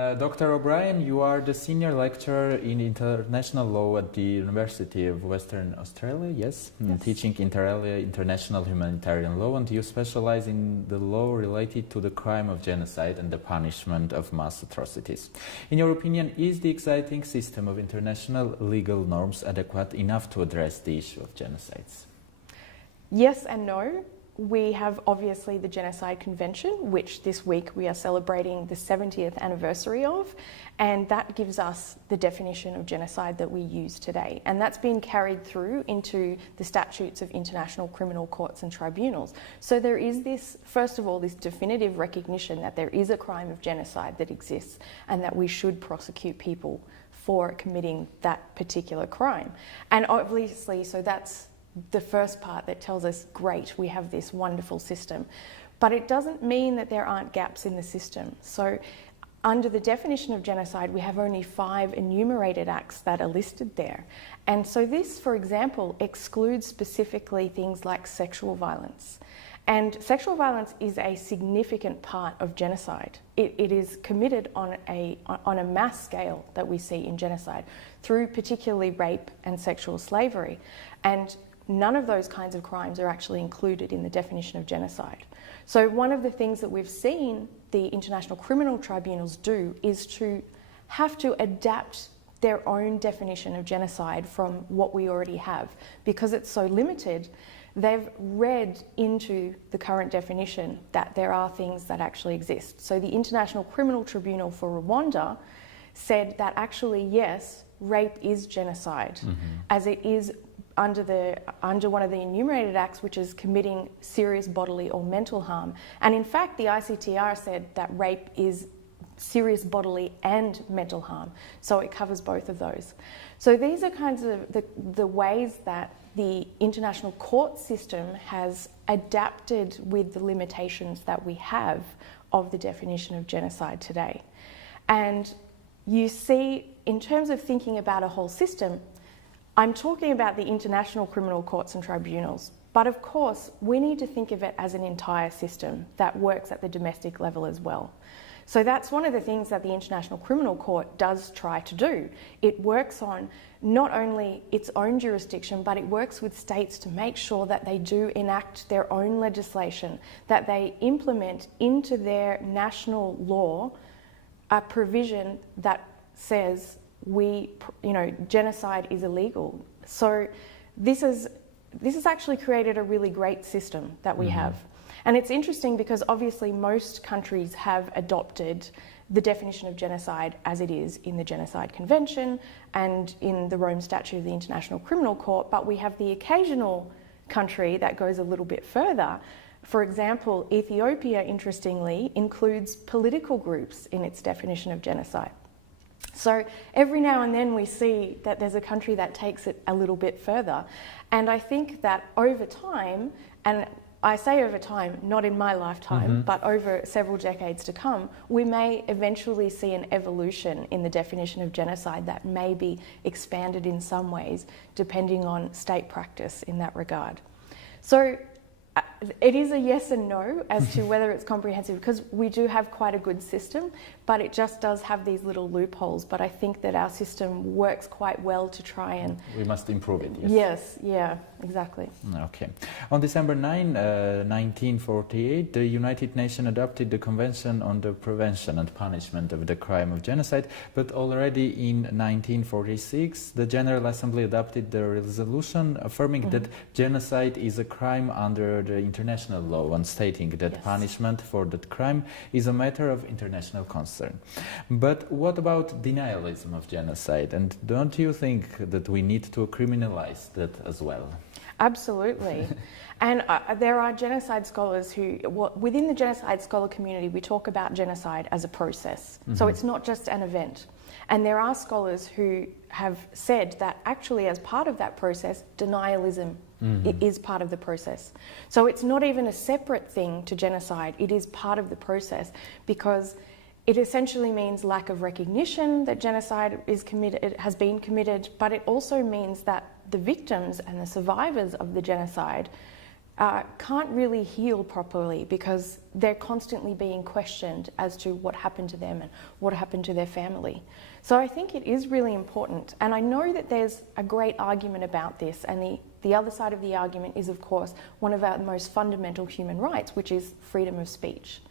Dr. O'Brien, you are the senior lecturer in international law at the University of Western Australia, yes? Teaching inter alia international humanitarian law, and you specialize in the law related to the crime of genocide and the punishment of mass atrocities. In your opinion, is the existing system of international legal norms adequate enough to address the issue of genocides? Yes and no. We have obviously the Genocide Convention, which this week we are celebrating the 70th anniversary of, and that gives us the definition of genocide that we use today. And that's been carried through into the statutes of international criminal courts and tribunals. So there is this, first of all, this definitive recognition that there is a crime of genocide that exists and that we should prosecute people for committing that particular crime. And obviously, so that's the first part that tells us, great, we have this wonderful system. But it doesn't mean that there aren't gaps in the system. So under the definition of genocide, we have only 5 enumerated acts that are listed there. And so this, for example, excludes specifically things like sexual violence. And sexual violence is a significant part of genocide. It is committed on a mass scale that we see in genocide through particularly rape and sexual slavery. And none of those kinds of crimes are actually included in the definition of genocide. So one of the things that we've seen the international criminal tribunals do is to have to adapt their own definition of genocide from what we already have. Because it's so limited, they've read into the current definition that there are things that actually exist. So the International Criminal Tribunal for Rwanda said that actually, yes, rape is genocide, as it is under one of the enumerated acts, which is committing serious bodily or mental harm. And in fact, the ICTR said that rape is serious bodily and mental harm. So it covers both of those. So these are kinds of the ways that the international court system has adapted with the limitations that we have of the definition of genocide today. And you see, in terms of thinking about a whole system, I'm talking about the international criminal courts and tribunals, but of course we need to think of it as an entire system that works at the domestic level as well. So that's one of the things that the International Criminal Court does try to do. It works on not only its own jurisdiction, but it works with states to make sure that they do enact their own legislation, that they implement into their national law a provision that says genocide is illegal. So this has actually created a really great system that we have. And it's interesting because obviously most countries have adopted the definition of genocide as it is in the Genocide Convention and in the Rome Statute of the International Criminal Court, but we have the occasional country that goes a little bit further. For example, Ethiopia, interestingly, includes political groups in its definition of genocide. So every now and then we see that there's a country that takes it a little bit further. And I think that over time, and I say over time, not in my lifetime, but over several decades to come, we may eventually see an evolution in the definition of genocide that may be expanded in some ways, depending on state practice in that regard. So it is a yes and no as to whether it's comprehensive, because we do have quite a good system, but it just does have these little loopholes. But I think that our system works quite well to try and... We must improve it, yes. Yes, yeah, exactly. Okay. On December 9, 1948, the United Nations adopted the Convention on the Prevention and Punishment of the Crime of Genocide, but already in 1946, the General Assembly adopted the resolution affirming that genocide is a crime under the international law and stating that punishment for that crime is a matter of international concern. But what about denialism of genocide? And don't you think that we need to criminalize that as well? Absolutely. And there are genocide scholars who, within the genocide scholar community, we talk about genocide as a process. So it's not just an event. And there are scholars who have said that actually as part of that process, denialism is part of the process. So it's not even a separate thing to genocide, it is part of the process, because it essentially means lack of recognition that genocide is committed, has been committed, but it also means that the victims and the survivors of the genocide can't really heal properly because they're constantly being questioned as to what happened to them and what happened to their family. So I think it is really important, and I know that there's a great argument about this, and the other side of the argument is, of course, one of our most fundamental human rights, which is freedom of speech.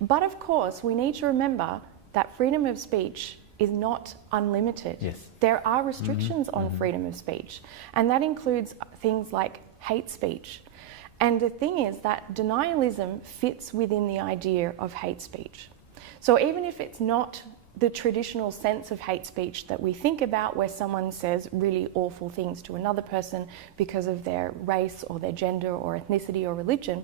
But of course, we need to remember that freedom of speech is not unlimited. Yes. There are restrictions on freedom of speech, and that includes things like hate speech. And the thing is that denialism fits within the idea of hate speech. So even if it's not the traditional sense of hate speech that we think about, where someone says really awful things to another person because of their race or their gender or ethnicity or religion,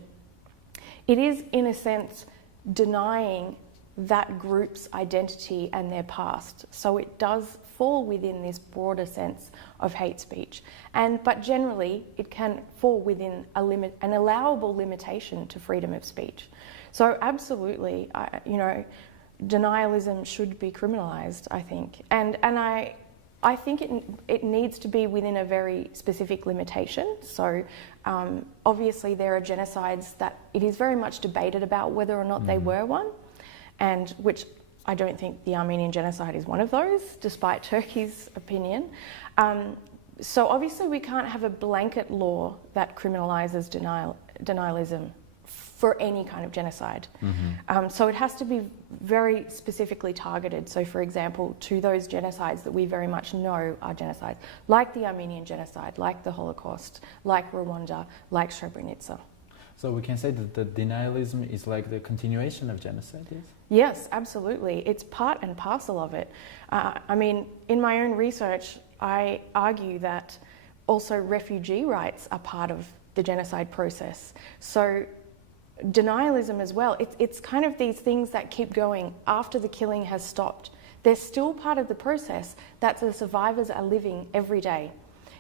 it is in a sense denying that group's identity and their past. So it does fall within this broader sense of hate speech. But generally, it can fall within an allowable limitation to freedom of speech. So absolutely, denialism should be criminalised, I think. And I think it needs to be within a very specific limitation. So obviously there are genocides that it is very much debated about whether or not they were one, and which I don't think the Armenian genocide is one of those, despite Turkey's opinion. So obviously we can't have a blanket law that criminalises denialism for any kind of genocide. So it has to be very specifically targeted. So for example, to those genocides that we very much know are genocides, like the Armenian genocide, like the Holocaust, like Rwanda, like Srebrenica. So we can say that the denialism is like the continuation of genocide, yes? Yes, absolutely. It's part and parcel of it. In my own research, I argue that also refugee rights are part of the genocide process. So denialism as well, it's kind of these things that keep going after the killing has stopped. They're still part of the process that the survivors are living every day.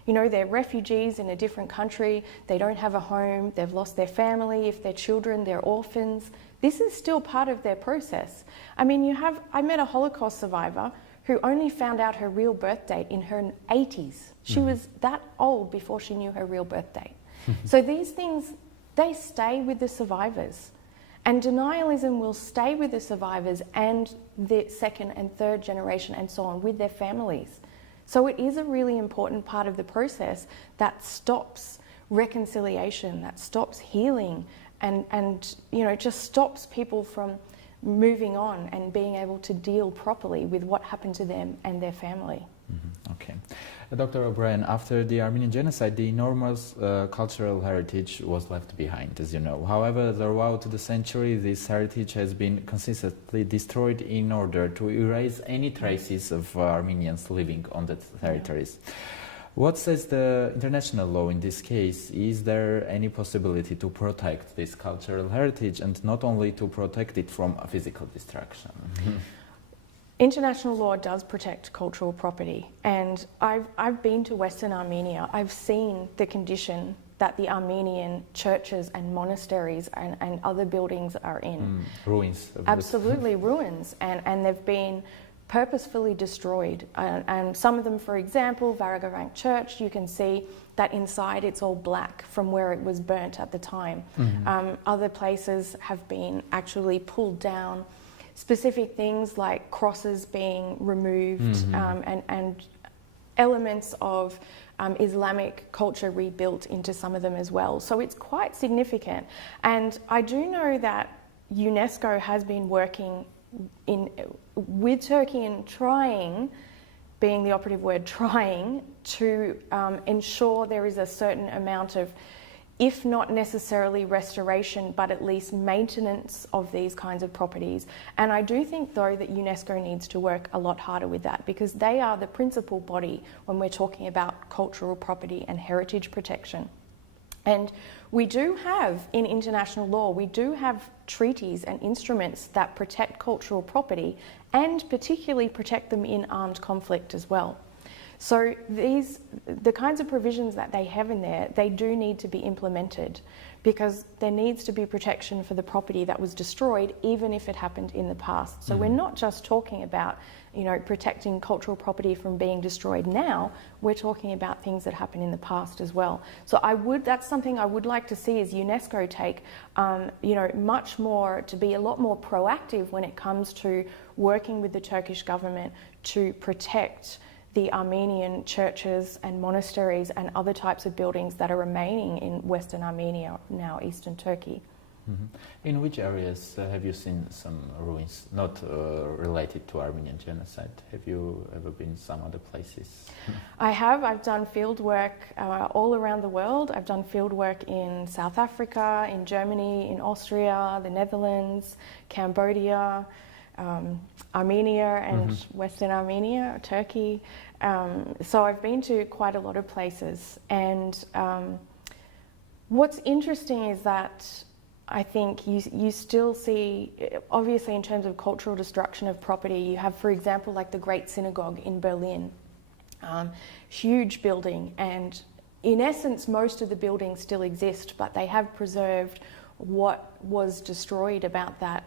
You know, they're refugees in a different country, they don't have a home, they've lost their family, if they're children, they're orphans. This is still part of their process. I met a Holocaust survivor who only found out her real birth date in her 80s. She was that old before she knew her real birth date. So these things, they stay with the survivors. And denialism will stay with the survivors and the second and third generation and so on with their families. So it is a really important part of the process that stops reconciliation, that stops healing, and just stops people from moving on and being able to deal properly with what happened to them and their family. Okay. Dr. O'Brien, after the Armenian genocide, the enormous cultural heritage was left behind, as you know. However, throughout the century, this heritage has been consistently destroyed in order to erase any traces of Armenians living on the territories. What says the international law in this case? Is there any possibility to protect this cultural heritage, and not only to protect it from physical destruction? International law does protect cultural property, and I've been to Western Armenia. I've seen the condition that the Armenian churches and monasteries and other buildings are in. Ruins. Absolutely, ruins, and they've been purposefully destroyed. And some of them, for example, Varagavank Church, you can see that inside it's all black from where it was burnt at the time. Other places have been actually pulled down. Specific things like crosses being removed and elements of Islamic culture rebuilt into some of them as well. So it's quite significant. And I do know that UNESCO has been working with Turkey and trying, being the operative word, trying to ensure there is a certain amount of, if not necessarily restoration, but at least maintenance of these kinds of properties. And I do think, though, that UNESCO needs to work a lot harder with that, because they are the principal body when we're talking about cultural property and heritage protection. And we do have, in international law, we do have treaties and instruments that protect cultural property and particularly protect them in armed conflict as well. So the kinds of provisions that they have in there, they do need to be implemented, because there needs to be protection for the property that was destroyed, even if it happened in the past. So we're not just talking about, protecting cultural property from being destroyed now, we're talking about things that happened in the past as well. So that's something I would like to see as UNESCO take, much more, to be a lot more proactive when it comes to working with the Turkish government to protect the Armenian churches and monasteries and other types of buildings that are remaining in Western Armenia, now Eastern Turkey. In which areas have you seen some ruins not related to Armenian genocide? Have you ever been some other places? I have. I've done field work all around the world. I've done field work in South Africa, in Germany, in Austria, the Netherlands, Cambodia, Armenia and Western Armenia, Turkey. So I've been to quite a lot of places. And what's interesting is that I think you still see, obviously in terms of cultural destruction of property, you have, for example, like the Great Synagogue in Berlin, huge building, and in essence most of the buildings still exist, but they have preserved what was destroyed about that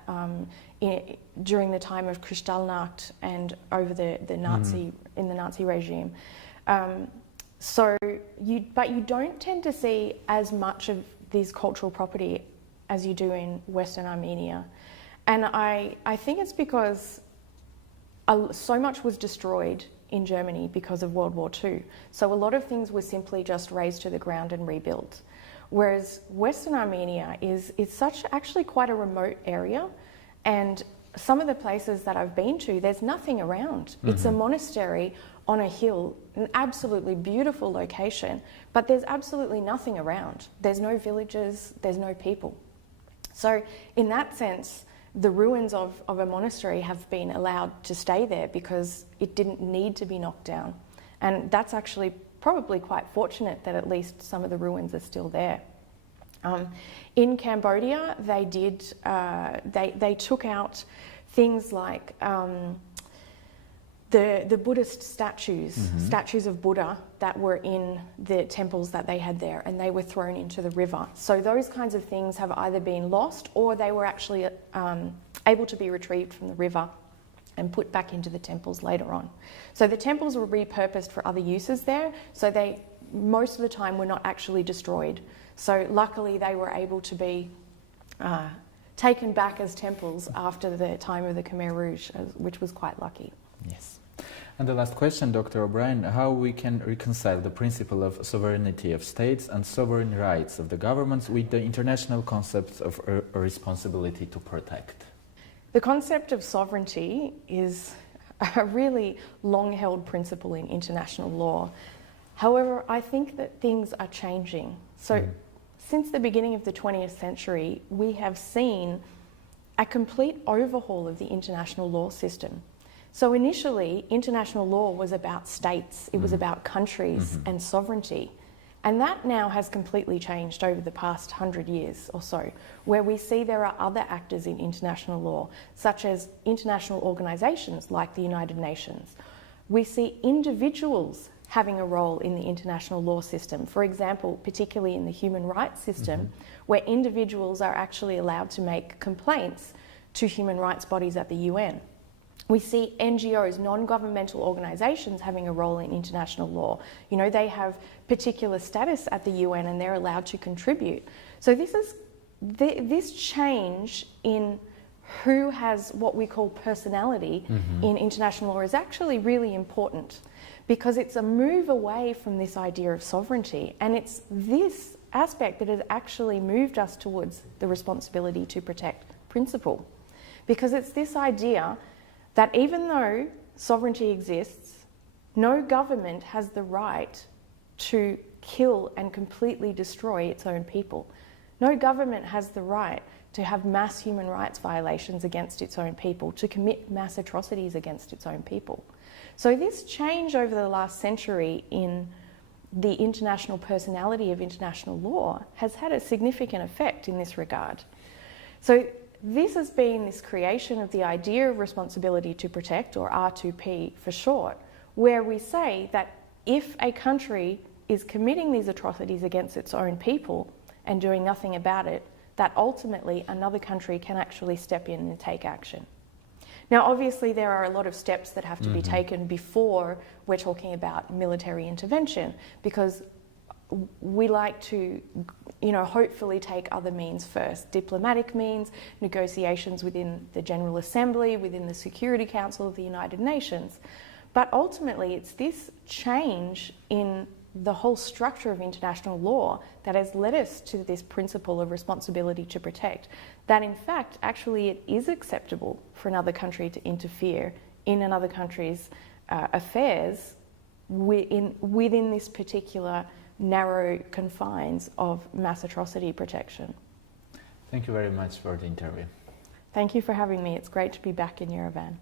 during the time of Kristallnacht and over the Nazi in the Nazi regime. But you don't tend to see as much of these cultural property as you do in Western Armenia. And I think it's because so much was destroyed in Germany because of World War II. So a lot of things were simply just razed to the ground and rebuilt. Whereas Western Armenia is actually quite a remote area, and some of the places that I've been to, there's nothing around. It's a monastery on a hill, an absolutely beautiful location, but there's absolutely nothing around. There's no villages, there's no people. So in that sense, the ruins of a monastery have been allowed to stay there because it didn't need to be knocked down. And that's actually probably quite fortunate that at least some of the ruins are still there. In Cambodia, they did, they took out things like the Buddhist statues of Buddha that were in the temples that they had there, and they were thrown into the river. So those kinds of things have either been lost or they were actually able to be retrieved from the river and put back into the temples later on. So the temples were repurposed for other uses there, so they most of the time were not actually destroyed. So luckily they were able to be taken back as temples after the time of the Khmer Rouge, which was quite lucky. Yes. And the last question, Dr. O'Brien, how we can reconcile the principle of sovereignty of states and sovereign rights of the governments with the international concept of a responsibility to protect? The concept of sovereignty is a really long-held principle in international law. However, I think that things are changing. So since the beginning of the 20th century, we have seen a complete overhaul of the international law system. So initially, international law was about states, it was about countries and sovereignty. And that now has completely changed over the past 100 years or so, where we see there are other actors in international law, such as international organisations like the United Nations. We see individuals having a role in the international law system, for example, particularly in the human rights system, where individuals are actually allowed to make complaints to human rights bodies at the UN. We see NGOs, non-governmental organisations, having a role in international law. You know, they have particular status at the UN and they're allowed to contribute. So this change in who has what we call personality in international law is actually really important, because it's a move away from this idea of sovereignty, and it's this aspect that has actually moved us towards the responsibility to protect principle. Because it's this idea that even though sovereignty exists, no government has the right to kill and completely destroy its own people. No government has the right to have mass human rights violations against its own people, to commit mass atrocities against its own people. So this change over the last century in the international personality of international law has had a significant effect in this regard. So this has been this creation of the idea of responsibility to protect, or R2P for short, where we say that if a country is committing these atrocities against its own people and doing nothing about it, that ultimately another country can actually step in and take action. Now, obviously, there are a lot of steps that have to be taken before we're talking about military intervention, because we like to, hopefully take other means first. Diplomatic means, negotiations within the General Assembly, within the Security Council of the United Nations. But ultimately, it's this change in the whole structure of international law that has led us to this principle of responsibility to protect, that in fact, actually it is acceptable for another country to interfere in another country's affairs within this particular narrow confines of mass atrocity protection. Thank you very much for the interview. Thank you for having me. It's great to be back in Yerevan.